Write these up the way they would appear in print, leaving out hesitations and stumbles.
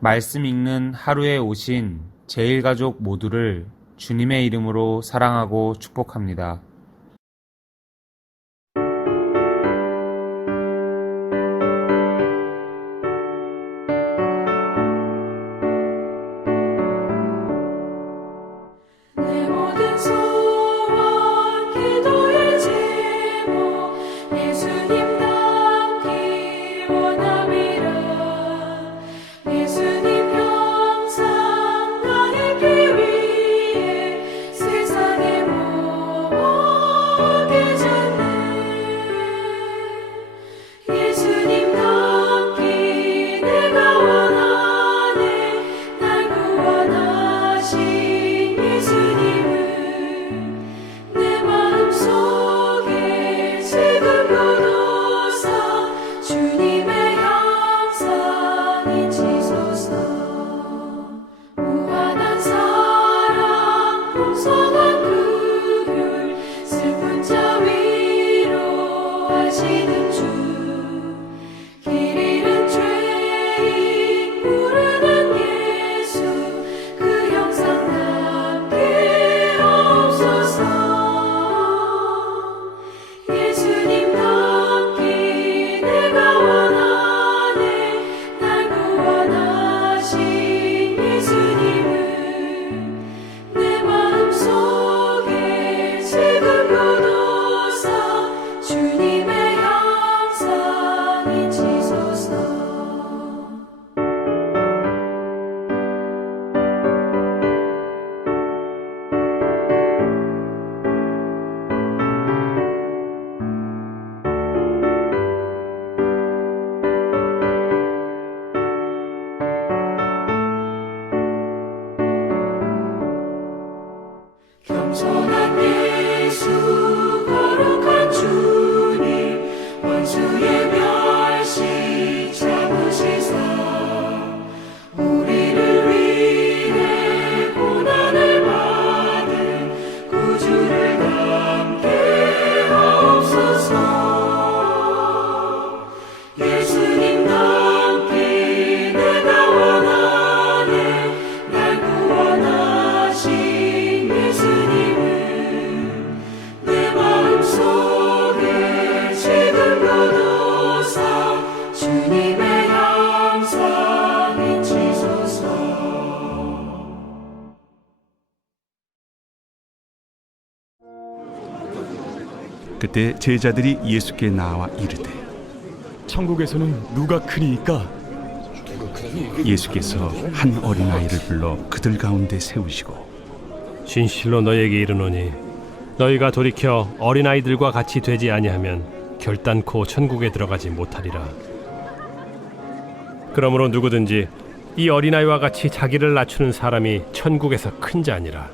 말씀 읽는 하루에 오신 제일가족 모두를 주님의 이름으로 사랑하고 축복합니다. 내 모든 소원 기도의 제목 예수님 닮기 원함이라. 예수님 형상 나에게 위해 세상에 모게 졌네. 예수님 닮기 내가 원하네. 날 구원하신 예수님을 내 마음속에 지금도 두사 주님의 형상이 지소서. 무한한 사랑 풍성한 긍휼 슬픈 자 위로하시는 주. 길 잃은 죄인 부르는 예수 그 형상 닮게 하옵소서. 예수님 닮기 내가 원하네. 날 구원하신 예수님을 내 마음속에 지금도 두사 주님의 형상이 지소서. 겸손한 예수 거룩한 주님 원수의 멸시 참으시사 우리를 위해 고난을 받은 구주를 닮게 하옵소서. 예수님 닮기 내가 원하네. 날 구원하신 예수님을 내 마음속에 지금도 두사 주님의 형상이 지소서. 그때 제자들이 예수께 나와 이르되 천국에서는 누가 크니이까? 예수께서 한 어린아이를 불러 그들 가운데 세우시고 진실로 너희에게 이르노니 너희가 돌이켜 어린아이들과 같이 되지 아니하면 결단코 천국에 들어가지 못하리라. 그러므로 누구든지 이 어린아이와 같이 자기를 낮추는 사람이 천국에서 큰 자니라.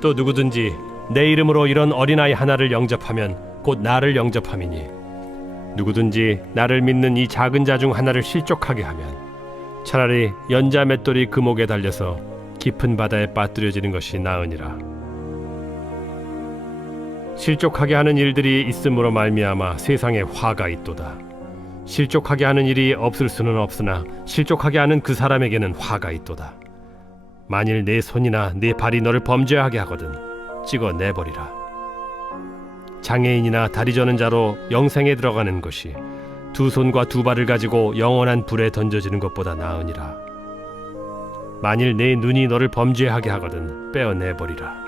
또 누구든지 내 이름으로 이런 어린아이 하나를 영접하면 곧 나를 영접함이니 누구든지 나를 믿는 이 작은 자 중 하나를 실족하게 하면 차라리 연자 맷돌이 그 목에 달려서 깊은 바다에 빠뜨려지는 것이 나으니라. 실족하게 하는 일들이 있음으로 말미암아 세상에 화가 있도다. 실족하게 하는 일이 없을 수는 없으나 실족하게 하는 그 사람에게는 화가 있도다. 만일 내 손이나 내 발이 너를 범죄하게 하거든 찍어 내버리라. 장애인이나 다리 저는 자로 영생에 들어가는 것이 두 손과 두 발을 가지고 영원한 불에 던져지는 것보다 나으니라. 만일 내 눈이 너를 범죄하게 하거든 빼어내버리라.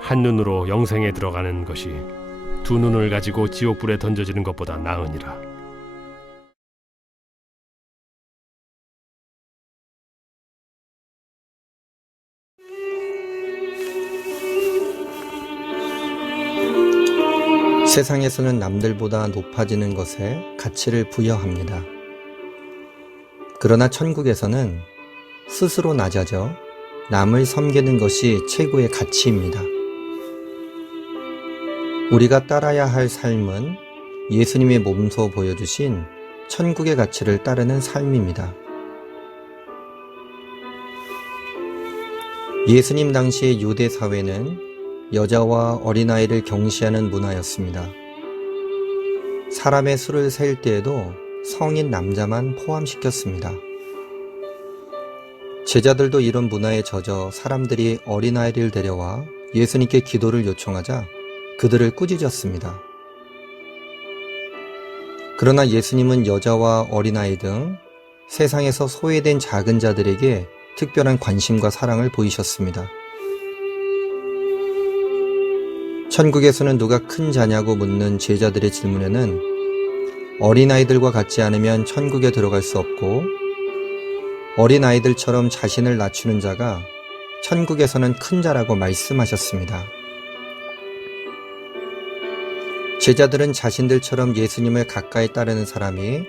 한 눈으로 영생에 들어가는 것이 두 눈을 가지고 지옥불에 던져지는 것보다 나으니라. 세상에서는 남들보다 높아지는 것에 가치를 부여합니다. 그러나 천국에서는 스스로 낮아져 남을 섬기는 것이 최고의 가치입니다. 우리가 따라야 할 삶은 예수님의 몸소 보여주신 천국의 가치를 따르는 삶입니다. 예수님 당시 유대 사회는 여자와 어린아이를 경시하는 문화였습니다. 사람의 수를 셀 때에도 성인 남자만 포함시켰습니다. 제자들도 이런 문화에 젖어 사람들이 어린아이를 데려와 예수님께 기도를 요청하자 그들을 꾸짖었습니다. 그러나 예수님은 여자와 어린아이 등 세상에서 소외된 작은 자들에게 특별한 관심과 사랑을 보이셨습니다. 천국에서는 누가 큰 자냐고 묻는 제자들의 질문에는 어린아이들과 같지 않으면 천국에 들어갈 수 없고 어린아이들처럼 자신을 낮추는 자가 천국에서는 큰 자라고 말씀하셨습니다. 제자들은 자신들처럼 예수님을 가까이 따르는 사람이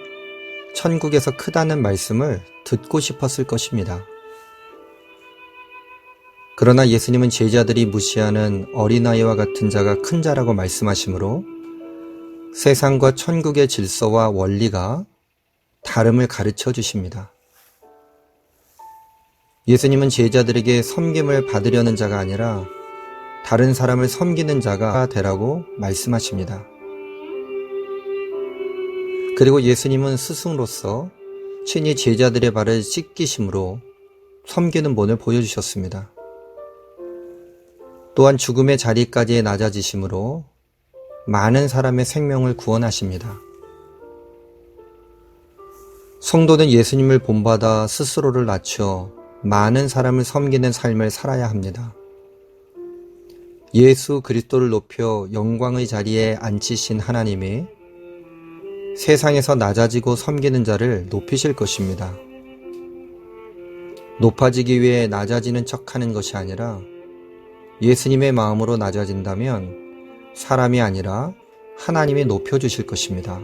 천국에서 크다는 말씀을 듣고 싶었을 것입니다. 그러나 예수님은 제자들이 무시하는 어린아이와 같은 자가 큰 자라고 말씀하시므로 세상과 천국의 질서와 원리가 다름을 가르쳐 주십니다. 예수님은 제자들에게 섬김을 받으려는 자가 아니라 다른 사람을 섬기는 자가 되라고 말씀하십니다. 그리고 예수님은 스승으로서 친히 제자들의 발을 씻기심으로 섬기는 본을 보여주셨습니다. 또한 죽음의 자리까지 낮아지심으로 많은 사람의 생명을 구원하십니다. 성도는 예수님을 본받아 스스로를 낮춰 많은 사람을 섬기는 삶을 살아야 합니다. 예수 그리스도를 높여 영광의 자리에 앉히신 하나님이 세상에서 낮아지고 섬기는 자를 높이실 것입니다. 높아지기 위해 낮아지는 척하는 것이 아니라 예수님의 마음으로 낮아진다면 사람이 아니라 하나님이 높여주실 것입니다.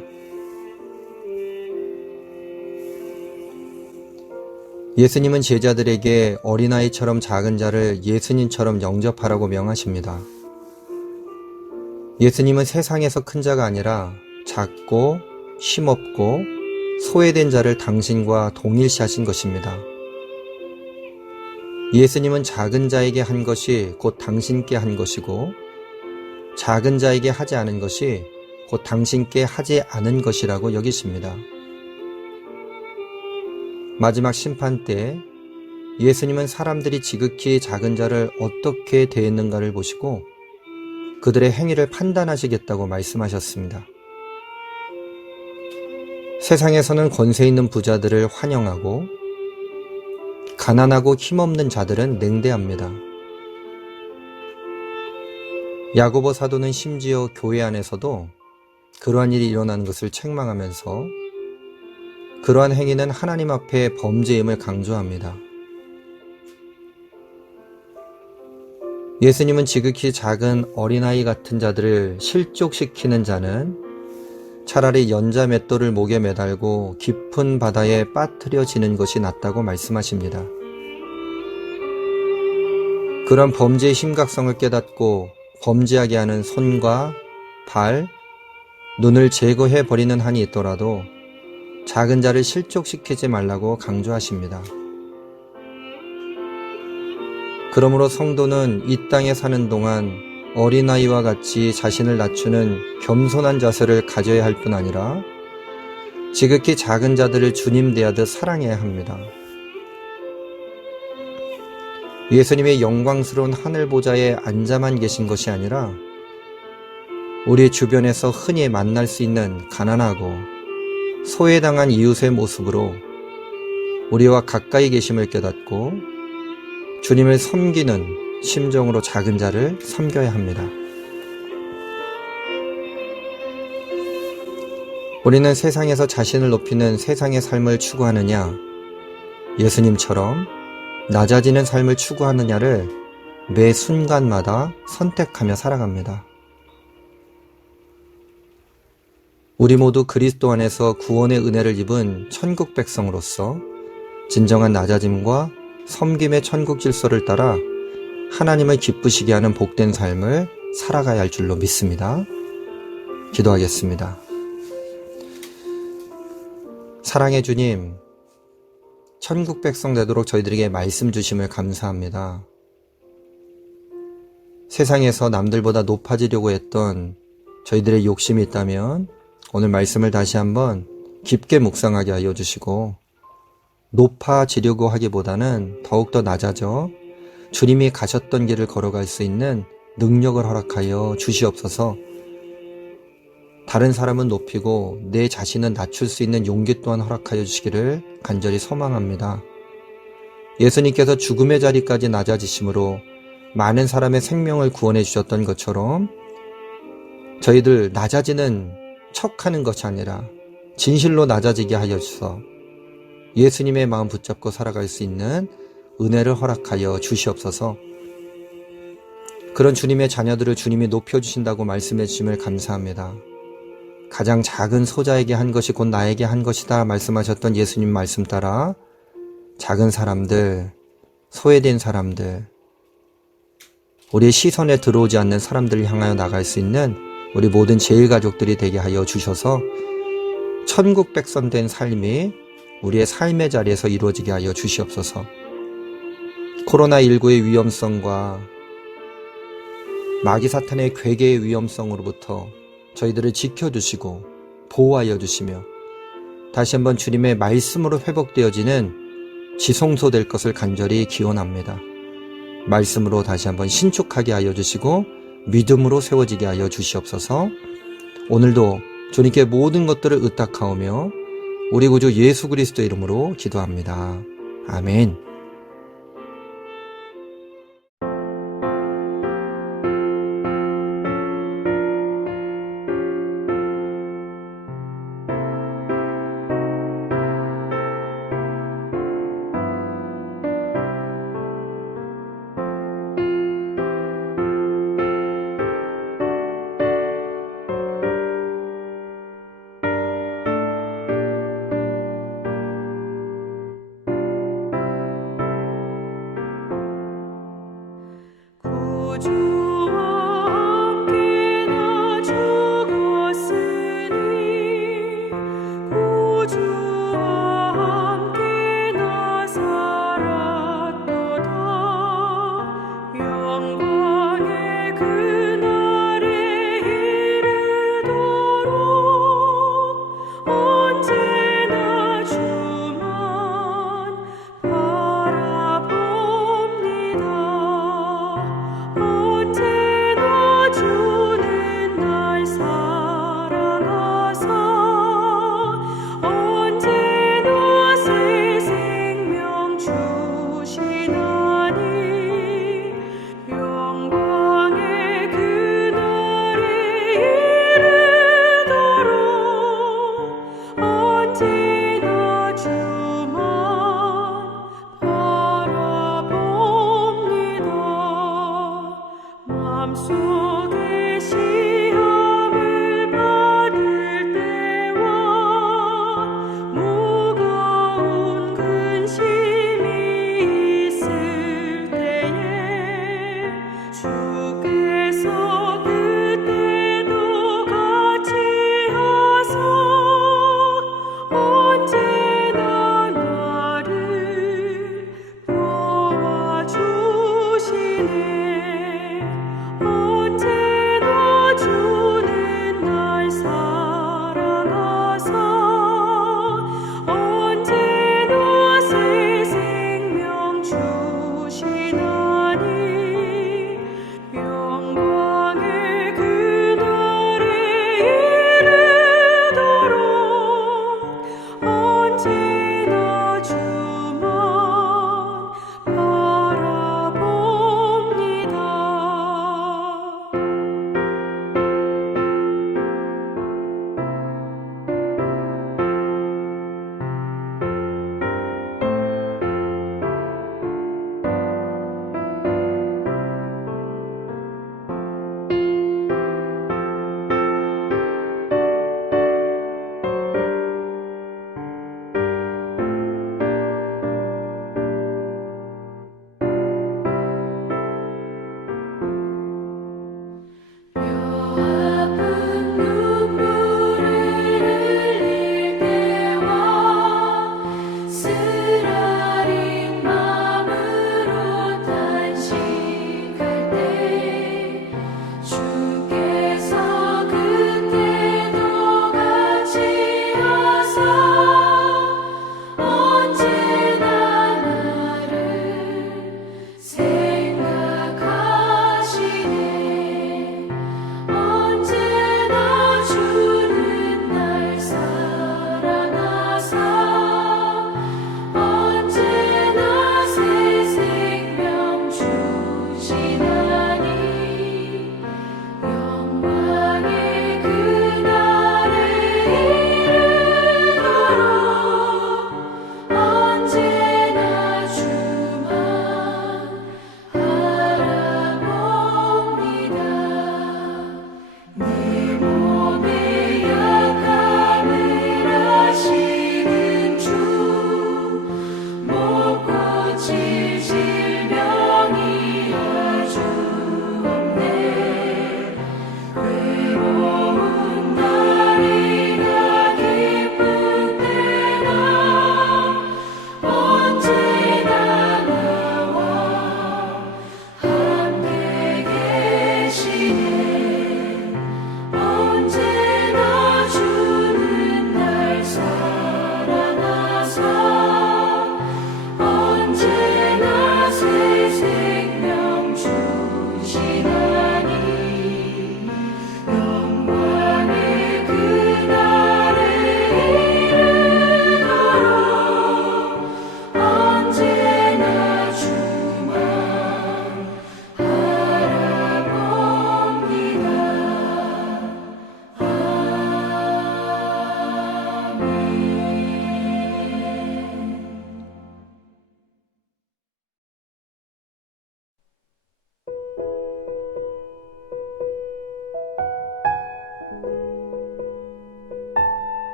예수님은 제자들에게 어린아이처럼 작은 자를 예수님처럼 영접하라고 명하십니다. 예수님은 세상에서 큰 자가 아니라 작고 힘없고 소외된 자를 당신과 동일시하신 것입니다. 예수님은 작은 자에게 한 것이 곧 당신께 한 것이고 작은 자에게 하지 않은 것이 곧 당신께 하지 않은 것이라고 여기십니다. 마지막 심판 때 예수님은 사람들이 지극히 작은 자를 어떻게 대했는가를 보시고 그들의 행위를 판단하시겠다고 말씀하셨습니다. 세상에서는 권세 있는 부자들을 환영하고 가난하고 힘없는 자들은 냉대합니다. 야고보 사도는 심지어 교회 안에서도 그러한 일이 일어나는 것을 책망하면서 그러한 행위는 하나님 앞에 범죄임을 강조합니다. 예수님은 지극히 작은 어린아이 같은 자들을 실족시키는 자는 차라리 연자 맷돌을 목에 매달고 깊은 바다에 빠뜨려지는 것이 낫다고 말씀하십니다. 그런 범죄의 심각성을 깨닫고 범죄하게 하는 손과 발, 눈을 제거해버리는 한이 있더라도 작은 자를 실족시키지 말라고 강조하십니다. 그러므로 성도는 이 땅에 사는 동안 어린아이와 같이 자신을 낮추는 겸손한 자세를 가져야 할 뿐 아니라 지극히 작은 자들을 주님 대하듯 사랑해야 합니다. 예수님의 영광스러운 하늘 보좌에 앉아만 계신 것이 아니라 우리 주변에서 흔히 만날 수 있는 가난하고 소외당한 이웃의 모습으로 우리와 가까이 계심을 깨닫고 주님을 섬기는 심정으로 작은 자를 섬겨야 합니다. 우리는 세상에서 자신을 높이는 세상의 삶을 추구하느냐, 예수님처럼 낮아지는 삶을 추구하느냐를 매 순간마다 선택하며 살아갑니다. 우리 모두 그리스도 안에서 구원의 은혜를 입은 천국 백성으로서 진정한 낮아짐과 섬김의 천국 질서를 따라 하나님을 기쁘시게 하는 복된 삶을 살아가야 할 줄로 믿습니다. 기도하겠습니다. 사랑의 주님, 천국 백성 되도록 저희들에게 말씀 주심을 감사합니다. 세상에서 남들보다 높아지려고 했던 저희들의 욕심이 있다면 오늘 말씀을 다시 한번 깊게 묵상하게 하여 주시고 높아지려고 하기보다는 더욱더 낮아져 주님이 가셨던 길을 걸어갈 수 있는 능력을 허락하여 주시옵소서. 다른 사람은 높이고 내 자신은 낮출 수 있는 용기 또한 허락하여 주시기를 간절히 소망합니다. 예수님께서 죽음의 자리까지 낮아지심으로 많은 사람의 생명을 구원해 주셨던 것처럼 저희들 낮아지는 척하는 것이 아니라 진실로 낮아지게 하여 주셔서 예수님의 마음 붙잡고 살아갈 수 있는 은혜를 허락하여 주시옵소서. 그런 주님의 자녀들을 주님이 높여주신다고 말씀해 주심을 감사합니다. 가장 작은 소자에게 한 것이 곧 나에게 한 것이다 말씀하셨던 예수님 말씀 따라 작은 사람들, 소외된 사람들, 우리의 시선에 들어오지 않는 사람들을 향하여 나갈 수 있는 우리 모든 제일가족들이 되게 하여 주셔서 천국 백성된 삶이 우리의 삶의 자리에서 이루어지게 하여 주시옵소서. 코로나19의 위험성과 마귀 사탄의 괴계의 위험성으로부터 저희들을 지켜주시고 보호하여 주시며 다시 한번 주님의 말씀으로 회복되어지는 지성소될 것을 간절히 기원합니다. 말씀으로 다시 한번 신축하게 하여 주시고 믿음으로 세워지게 하여 주시옵소서. 오늘도 주님께 모든 것들을 의탁하오며 우리 구주 예수 그리스도 이름으로 기도합니다. 아멘.